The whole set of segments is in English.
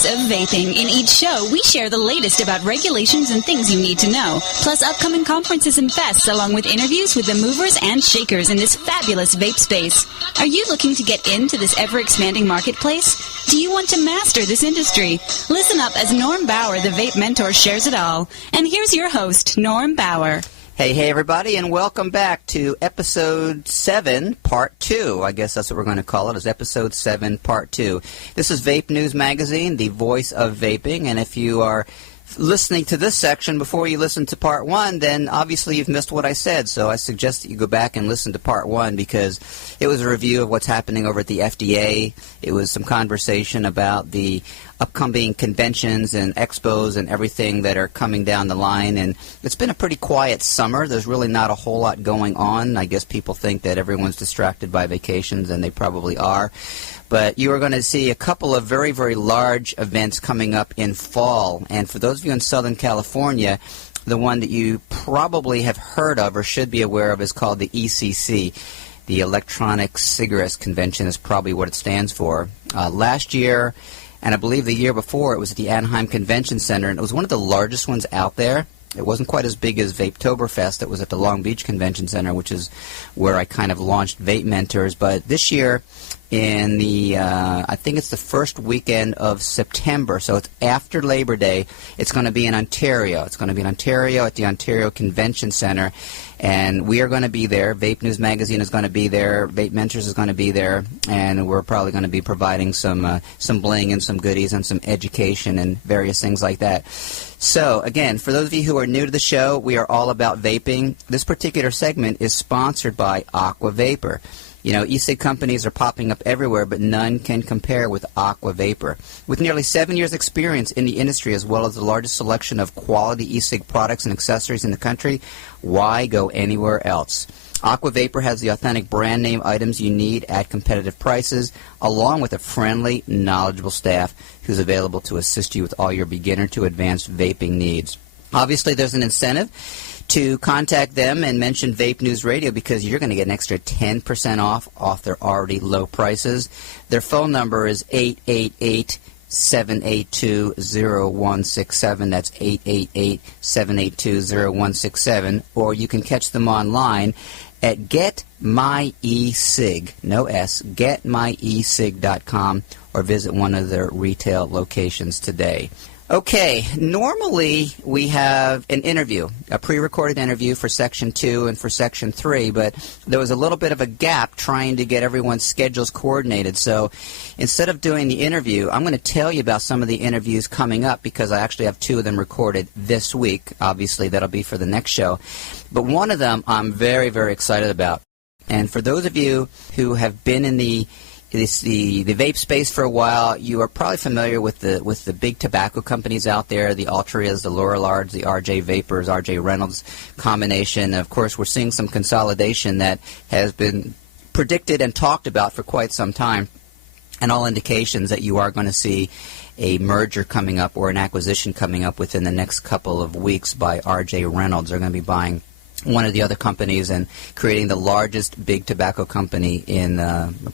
voice of vaping. In each show, we share the latest about regulations and things you need to know, plus upcoming conferences and fests, along with interviews with the movers and shakers in this fabulous vape space. Are you looking to get into this ever-expanding marketplace? Do you want to master this industry? Listen up as Norm Bauer, the Vape Mentor, shares it all. And here's your host, Norm Bauer. Hey, everybody, and welcome back to Episode 7, Part 2. I guess that's what we're going to call it, is Episode 7, Part 2. This is Vape News Magazine, the voice of vaping, and if you are listening to this section before you listen to Part 1, then obviously you've missed what I said, so I suggest that you go back and listen to Part 1 because it was a review of what's happening over at the FDA. It was some conversation about the upcoming conventions and expos and everything that are coming down the line, and it's been a pretty quiet summer. There's really not a whole lot going on. I guess people think that everyone's distracted by vacations, and they probably are. But you are going to see a couple of very, very large events coming up in fall. And for those of you in Southern California, the one that you probably have heard of or should be aware of is called the ECC. The Electronic Cigarettes Convention is probably what it stands for. Last year, and I believe the year before, it was at the Anaheim Convention Center, and it was one of the largest ones out there. It wasn't quite as big as Vapetoberfest. It was at the Long Beach Convention Center, which is where I kind of launched VapeMentors. But this year, in the, I think it's the first weekend of September, so it's after Labor Day, it's going to be in Ontario. It's going to be in Ontario at the Ontario Convention Center, and we are going to be there. Vape News Magazine is going to be there. VapeMentors is going to be there, and we're probably going to be providing some bling and some goodies and some education and various things like that. So, again, for those of you who are new to the show, we are all about vaping. This particular segment is sponsored by Aqua Vapor. You know, e-cig companies are popping up everywhere, but none can compare with Aqua Vapor. With nearly 7 years' experience in the industry, as well as the largest selection of quality e-cig products and accessories in the country, why go anywhere else? Aqua Vapor has the authentic brand name items you need at competitive prices, along with a friendly, knowledgeable staff who's available to assist you with all your beginner to advanced vaping needs. Obviously, there's an incentive to contact them and mention Vape News Radio because you're going to get an extra 10% off their already low prices. Their phone number is 888-782-0167. That's 888-782-0167. Or you can catch them online at GetMyECig, no S, GetMyECig.com, or visit one of their retail locations today. Okay, normally we have an interview, a pre-recorded interview for Section 2 and for Section 3, but there was a little bit of a gap trying to get everyone's schedules coordinated. So instead of doing the interview, I'm going to tell you about some of the interviews coming up because I actually have 2 of them recorded this week. Obviously, that'll be for the next show. But one of them I'm very, very excited about. And for those of you who have been in the vape space for a while, you are probably familiar with the big tobacco companies out there, the Altrias, the Lorillard, the RJ Vapors, RJ Reynolds combination. Of course, we're seeing some consolidation that has been predicted and talked about for quite some time, and all indications that you are going to see a merger coming up or an acquisition coming up within the next couple of weeks by RJ Reynolds. They're going to be buying one of the other companies and creating the largest big tobacco company in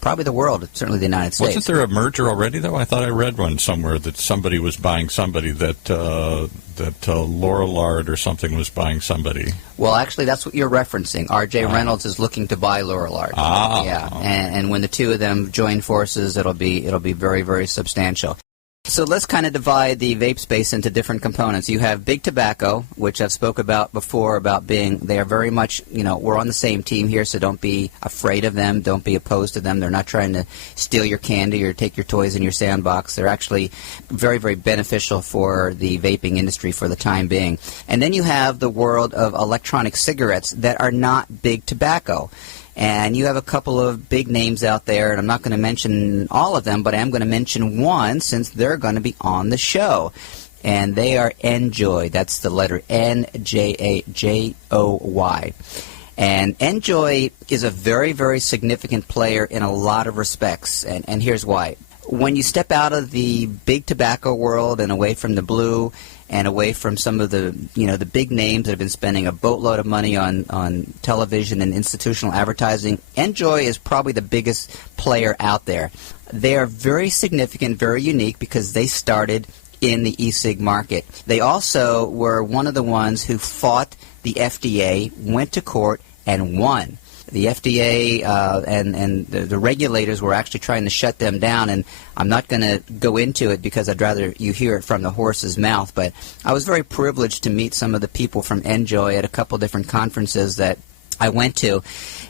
probably the world, certainly the United States. Wasn't there a merger already, though? I thought I read one somewhere that somebody was buying somebody, that Lorillard or something was buying somebody. Well, actually, that's what you're referencing. R.J. Reynolds is looking to buy Lorillard. Yeah, and when the two of them join forces, it'll be very, very substantial. So let's kind of divide the vape space into different components. You have big tobacco, which I've spoke about before, about being, they are very much, we're on the same team here, so don't be afraid of them. Don't be opposed to them. They're not trying to steal your candy or take your toys in your sandbox. They're actually very, very beneficial for the vaping industry for the time being. And then you have the world of electronic cigarettes that are not big tobacco. And you have a couple of big names out there, and I'm not going to mention all of them, but I am going to mention one since they're going to be on the show. And they are NJOY. That's the letter NJOY. And NJOY is a very, very significant player in a lot of respects, and here's why. when you step out of the big tobacco world and away from the blue and away from some of the, the big names that have been spending a boatload of money on television and institutional advertising, NJOY is probably the biggest player out there. They are very significant, very unique, because they started in the e-cig market. They also were one of the ones who fought the FDA, went to court, and won. The FDA and the regulators were actually trying to shut them down, and I'm not going to go into it because I'd rather you hear it from the horse's mouth, but I was very privileged to meet some of the people from NJOY at a couple different conferences that I went to,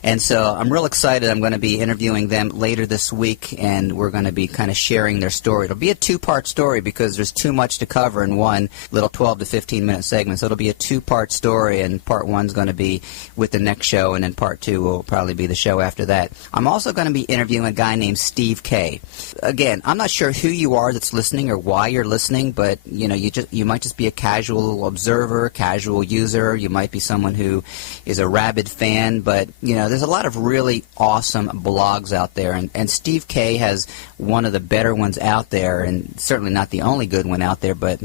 and so I'm real excited. I'm going to be interviewing them later this week, and we're going to be kind of sharing their story. It'll be a two-part story because there's too much to cover in one little 12 to 15-minute segment, so it'll be a two-part story, and part one's going to be with the next show, and then part two will probably be the show after that. I'm also going to be interviewing a guy named Steve K. Again, I'm not sure who you are that's listening or why you're listening, but you might just be a casual observer, casual user. You might be someone who is a rabid fan, but there's a lot of really awesome blogs out there, and Steve K has one of the better ones out there, and certainly not the only good one out there, but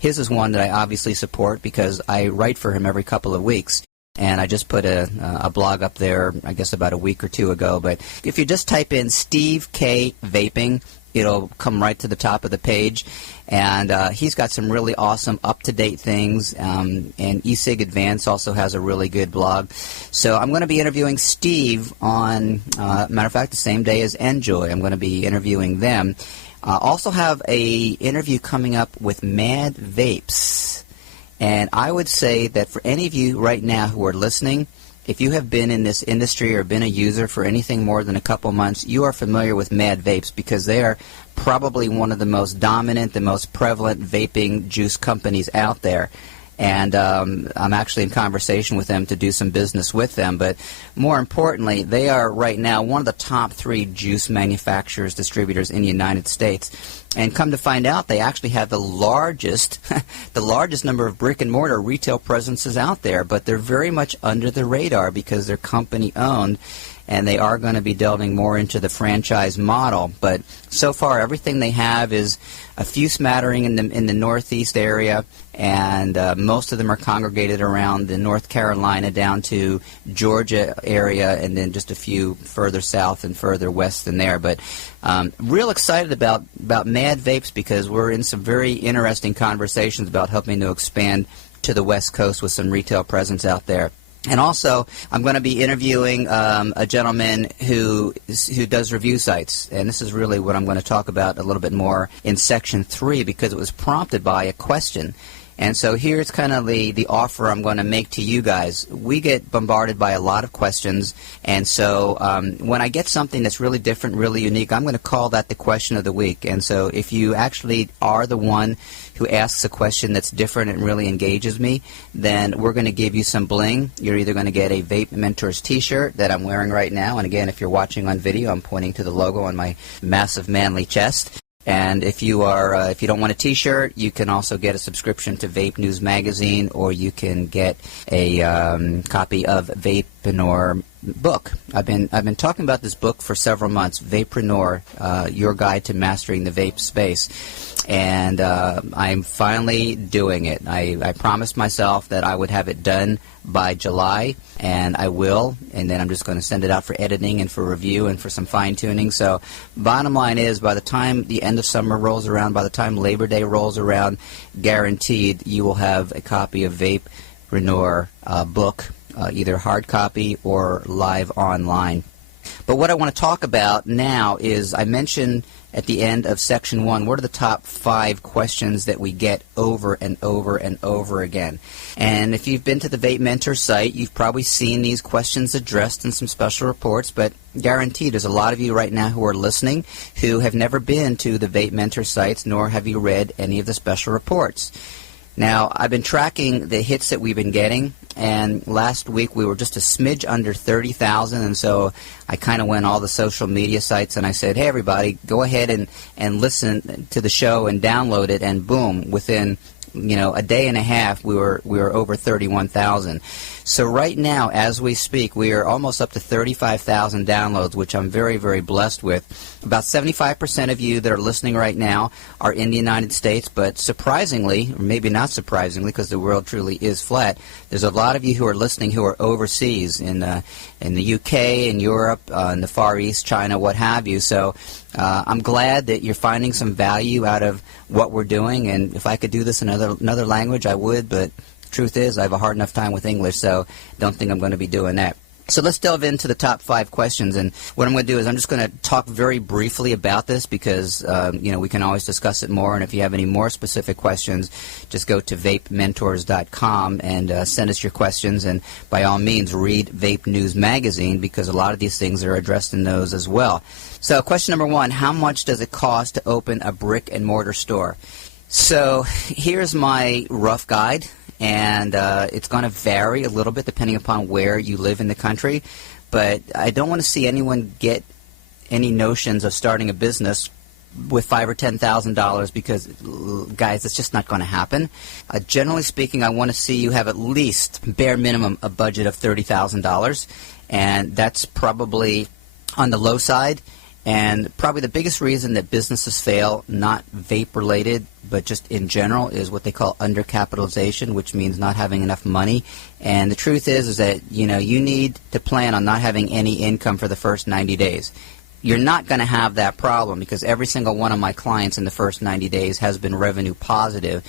his is one that I obviously support because I write for him every couple of weeks. And I just put a blog up there, I guess about a week or two ago. But if you just type in Steve K Vaping, it'll come right to the top of the page. And he's got some really awesome, up-to-date things. And eCig Advance also has a really good blog. So I'm going to be interviewing Steve on, matter of fact, the same day as NJOY. I'm going to be interviewing them. Also have a interview coming up with Mad Vapes. And I would say that for any of you right now who are listening, if you have been in this industry or been a user for anything more than a couple months, you are familiar with Mad Vapes because they are probably one of the most dominant, the most prevalent vaping juice companies out there. And I'm actually in conversation with them to do some business with them. But more importantly, they are right now one of the top 3 juice manufacturers, distributors in the United States. And come to find out, they actually have the largest number of brick-and-mortar retail presences out there. But they're very much under the radar because they're company-owned. And they are going to be delving more into the franchise model. But so far, everything they have is a few smattering in the Northeast area, and most of them are congregated around the North Carolina down to Georgia area, and then just a few further south and further west than there. But real excited about Mad Vapes because we're in some very interesting conversations about helping to expand to the West Coast with some retail presence out there. And also, I'm going to be interviewing a gentleman who does review sites. And this is really what I'm going to talk about a little bit more in Section 3 because it was prompted by a question. And so here's kind of the offer I'm going to make to you guys. We get bombarded by a lot of questions, and so when I get something that's really different, really unique, I'm going to call that the question of the week. And so if you actually are the one who asks a question that's different and really engages me, then we're going to give you some bling. You're either going to get a VapeMentors t-shirt that I'm wearing right now, and again, if you're watching on video, I'm pointing to the logo on my massive manly chest. And if you don't want a T-shirt, you can also get a subscription to Vape News Magazine, or you can get a copy of VapeMentors book. I've been talking about this book for several months, VapeMentors, Your Guide to Mastering the Vape Space. And I'm finally doing it. I promised myself that I would have it done by July, and I will. And then I'm just going to send it out for editing and for review and for some fine-tuning. So bottom line is, by the time the end of summer rolls around, by the time Labor Day rolls around, guaranteed you will have a copy of VapeMentors book, either hard copy or live online. But what I want to talk about now is, I mentioned at the end of Section 1, what are the top 5 questions that we get over and over and over again? And if you've been to the VapeMentors site, you've probably seen these questions addressed in some special reports, but guaranteed there's a lot of you right now who are listening who have never been to the VapeMentors sites, nor have you read any of the special reports. Now, I've been tracking the hits that we've been getting, and last week we were just a smidge under 30,000, and so I kind of went all the social media sites and I said, hey, everybody, go ahead and listen to the show and download it, and boom, within a day and a half we were over 31,000. So right now, as we speak, we are almost up to 35,000 downloads, which I'm very, very blessed with. About 75% of you that are listening right now are in the United States, but surprisingly, or maybe not surprisingly, because the world truly is flat, there's a lot of you who are listening who are overseas in the UK, in Europe, in the Far East, China, what have you. So I'm glad that you're finding some value out of what we're doing, and if I could do this in another language, I would, but the truth is I have a hard enough time with English, so don't think I'm going to be doing that. So let's delve into the top 5 questions, and what I'm going to do is I'm just going to talk very briefly about this because, we can always discuss it more, and if you have any more specific questions, just go to VapeMentors.com and send us your questions, and by all means, read Vape News Magazine because a lot of these things are addressed in those as well. So question number 1, how much does it cost to open a brick-and-mortar store? So here's my rough guide. And it's going to vary a little bit depending upon where you live in the country. But I don't want to see anyone get any notions of starting a business with $5,000 or $10,000 because, guys, it's just not going to happen. Generally speaking, I want to see you have at least, bare minimum, a budget of $30,000. And that's probably on the low side. And probably the biggest reason that businesses fail, not vape-related, but just in general, is what they call undercapitalization, which means not having enough money. And the truth is that, you need to plan on not having any income for the first 90 days. You're not going to have that problem because every single one of my clients in the first 90 days has been revenue positive,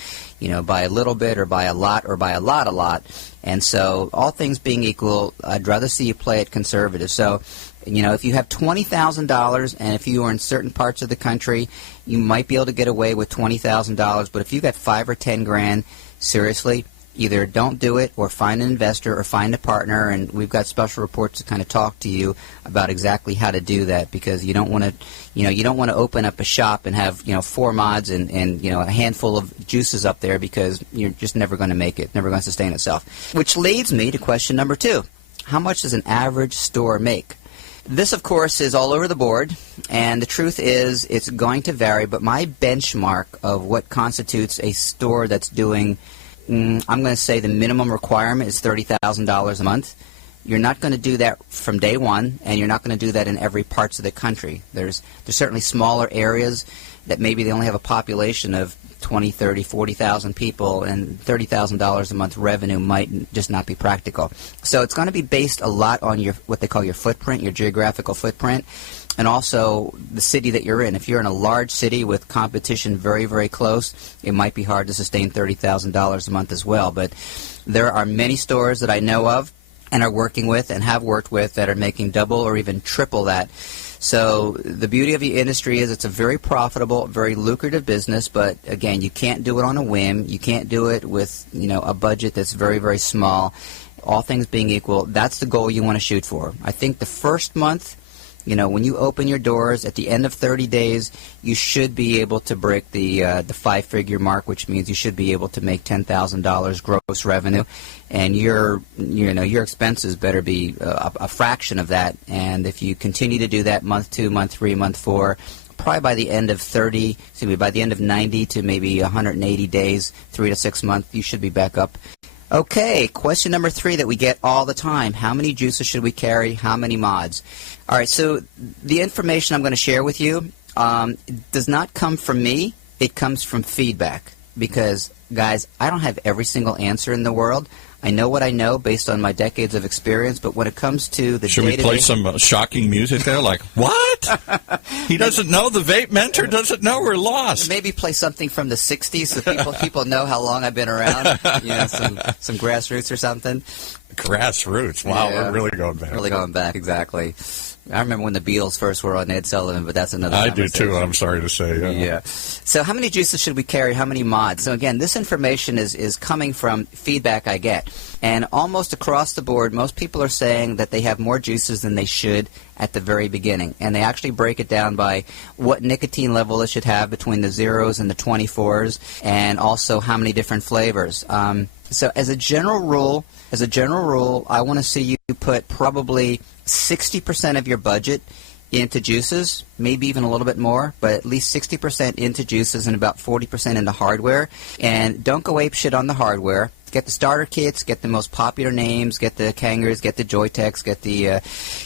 by a little bit or by a lot or by a lot. And so all things being equal, I'd rather see you play it conservative. So, if you have $20,000 and if you are in certain parts of the country, you might be able to get away with $20,000. But if you've got $5 or $10,000, seriously, either don't do it or find an investor or find a partner. And we've got special reports to kind of talk to you about exactly how to do that because you don't want to, you don't want to open up a shop and have 4 mods and a handful of juices up there because you're just never going to make it, never going to sustain itself. Which leads me to question number 2: how much does an average store make? This, of course, is all over the board, and the truth is it's going to vary, but my benchmark of what constitutes a store that's doing, I'm going to say the minimum requirement is $30,000 a month. You're not going to do that from day one, and you're not going to do that in every parts of the country. There's certainly smaller areas that maybe they only have a population of 20, 30, 40,000 people, and $30,000 a month revenue might just not be practical. So it's going to be based a lot on your what they call your footprint, your geographical footprint, and also the city that you're in. If you're in a large city with competition very, very close, it might be hard to sustain $30,000 a month as well. But there are many stores that I know of and are working with and have worked with that are making double or even triple that. So the beauty of the industry is it's a very profitable, very lucrative business, but again, you can't do it on a whim. You can't do it with, a budget that's very, very small. All things being equal, that's the goal you want to shoot for. I think the first month, when you open your doors at the end of 30 days, you should be able to break the 5-figure mark, which means you should be able to make $10,000 gross revenue, and your expenses better be a fraction of that. And if you continue to do that month 2, month 3, month 4, probably by the end of by the end of 90 to maybe 180 days, 3 to 6 months, you should be back up. Okay, question number 3 that we get all the time: how many juices should we carry? How many mods? All right, so the information I'm going to share with you does not come from me. It comes from feedback because, guys, I don't have every single answer in the world. I know what I know based on my decades of experience, but when it comes to the Should we play some shocking music there? Like, what? He doesn't know, the Vape Mentor doesn't know, we're lost. Maybe play something from the 60s so people know how long I've been around. Some grassroots or something. Grassroots. Wow, yeah. We're really going back. Really going back, exactly. I remember when the Beatles first were on Ed Sullivan, but that's another I do too, I'm sorry to say. Yeah. So how many juices should we carry? How many mods? So again, this information is coming from feedback I get. And almost across the board, most people are saying that they have more juices than they should at the very beginning. And they actually break it down by what nicotine level it should have between the 0s and the 24s, and also how many different flavors. So as a general rule, I want to see you put probably 60% of your budget into juices, maybe even a little bit more, but at least 60% into juices and about 40% into hardware. And don't go ape shit on the hardware. Get the starter kits, get the most popular names, get the Kangers, get the Joytex, get the,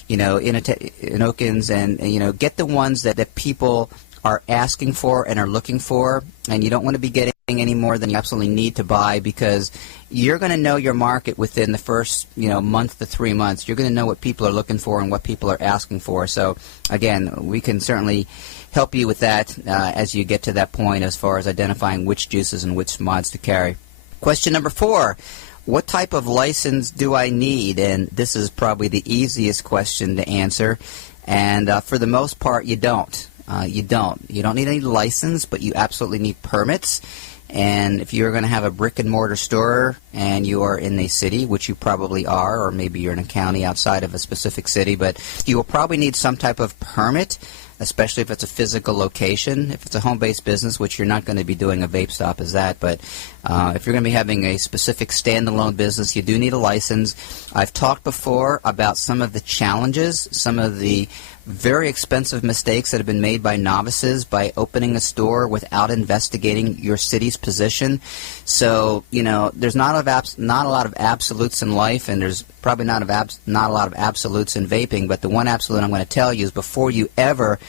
Inokins, and, get the ones that people are asking for and are looking for, and you don't want to be getting any more than you absolutely need to buy, because you're going to know your market within the first month to 3 months. You're going to know what people are looking for and what people are asking for. So again, we can certainly help you with that as you get to that point as far as identifying which juices and which mods to carry. Question number 4. What type of license do I need? And this is probably the easiest question to answer, and for the most part you don't. You don't need any license, but you absolutely need permits. And if you're going to have a brick-and-mortar store and you are in a city, which you probably are, or maybe you're in a county outside of a specific city, but you will probably need some type of permit, especially if it's a physical location. If it's a home-based business, which you're not going to be doing a vape stop as that, but if you're going to be having a specific standalone business, you do need a license. I've talked before about some of the challenges, some of the very expensive mistakes that have been made by novices by opening a store without investigating your city's position. So, there's not a lot of absolutes in life, and there's probably not a lot of absolutes in vaping, but the one absolute I'm going to tell you is before you ever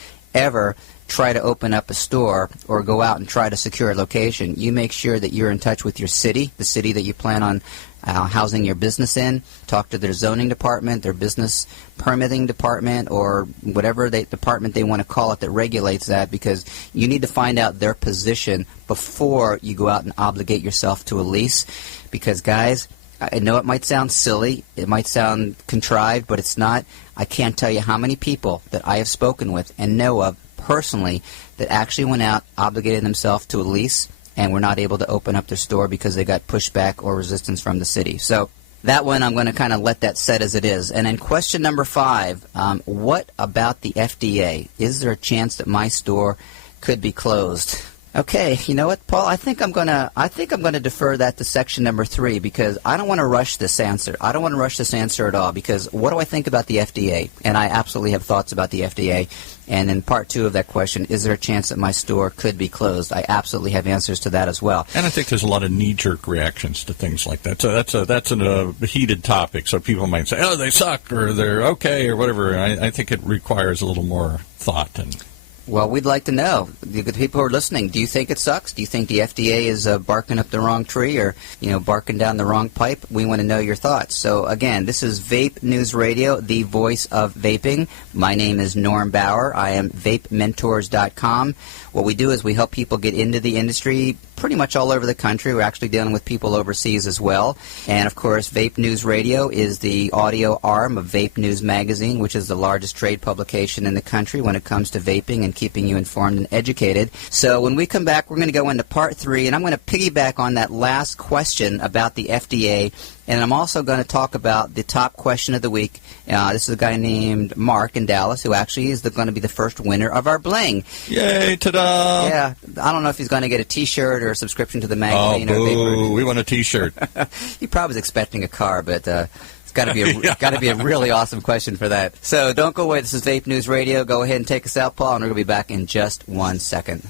try to open up a store or go out and try to secure a location, you make sure that you're in touch with your city, the city that you plan on housing your business in. Talk to their zoning department, their business permitting department, or whatever department they want to call it that regulates that, because you need to find out their position before you go out and obligate yourself to a lease. Because, guys, I know it might sound silly, it might sound contrived, but it's not. I can't tell you how many people that I have spoken with and know of personally that actually went out, obligated themselves to a lease, and were not able to open up their store because they got pushback or resistance from the city. So that one, I'm going to kind of let that set as it is. And then question number 5, what about the FDA? Is there a chance that my store could be closed? Okay, you know what, Paul? I think I'm gonna defer that to section number 3, because I don't want to rush this answer. I don't want to rush this answer at all, because what do I think about the FDA? And I absolutely have thoughts about the FDA. And in part 2 of that question, is there a chance that my store could be closed? I absolutely have answers to that as well. And I think there's a lot of knee-jerk reactions to things like that. So that's a heated topic. So people might say, oh, they suck, or they're okay, or whatever. I think it requires a little more thought. And well, we'd like to know, the people who are listening, do you think it sucks? Do you think the FDA is barking up the wrong tree, or barking down the wrong pipe? We want to know your thoughts. So again, this is Vape News Radio, the voice of vaping. My name is Norm Bauer. I am VapeMentors.com. What we do is we help people get into the industry pretty much all over the country. We're actually dealing with people overseas as well. And, of course, Vape News Radio is the audio arm of Vape News Magazine, which is the largest trade publication in the country when it comes to vaping and keeping you informed and educated. So when we come back, we're going to go into part 3, and I'm going to piggyback on that last question about the FDA. And I'm also going to talk about the top question of the week. This is a guy named Mark in Dallas, who actually is going to be the first winner of our bling. Yay, ta-da! Yeah, I don't know if he's going to get a T-shirt or a subscription to the magazine. Oh, boo, we want a T-shirt. He probably was expecting a car, but it's got to be a really awesome question for that. So don't go away. This is Vape News Radio. Go ahead and take us out, Paul, and we're going to be back in just 1 second.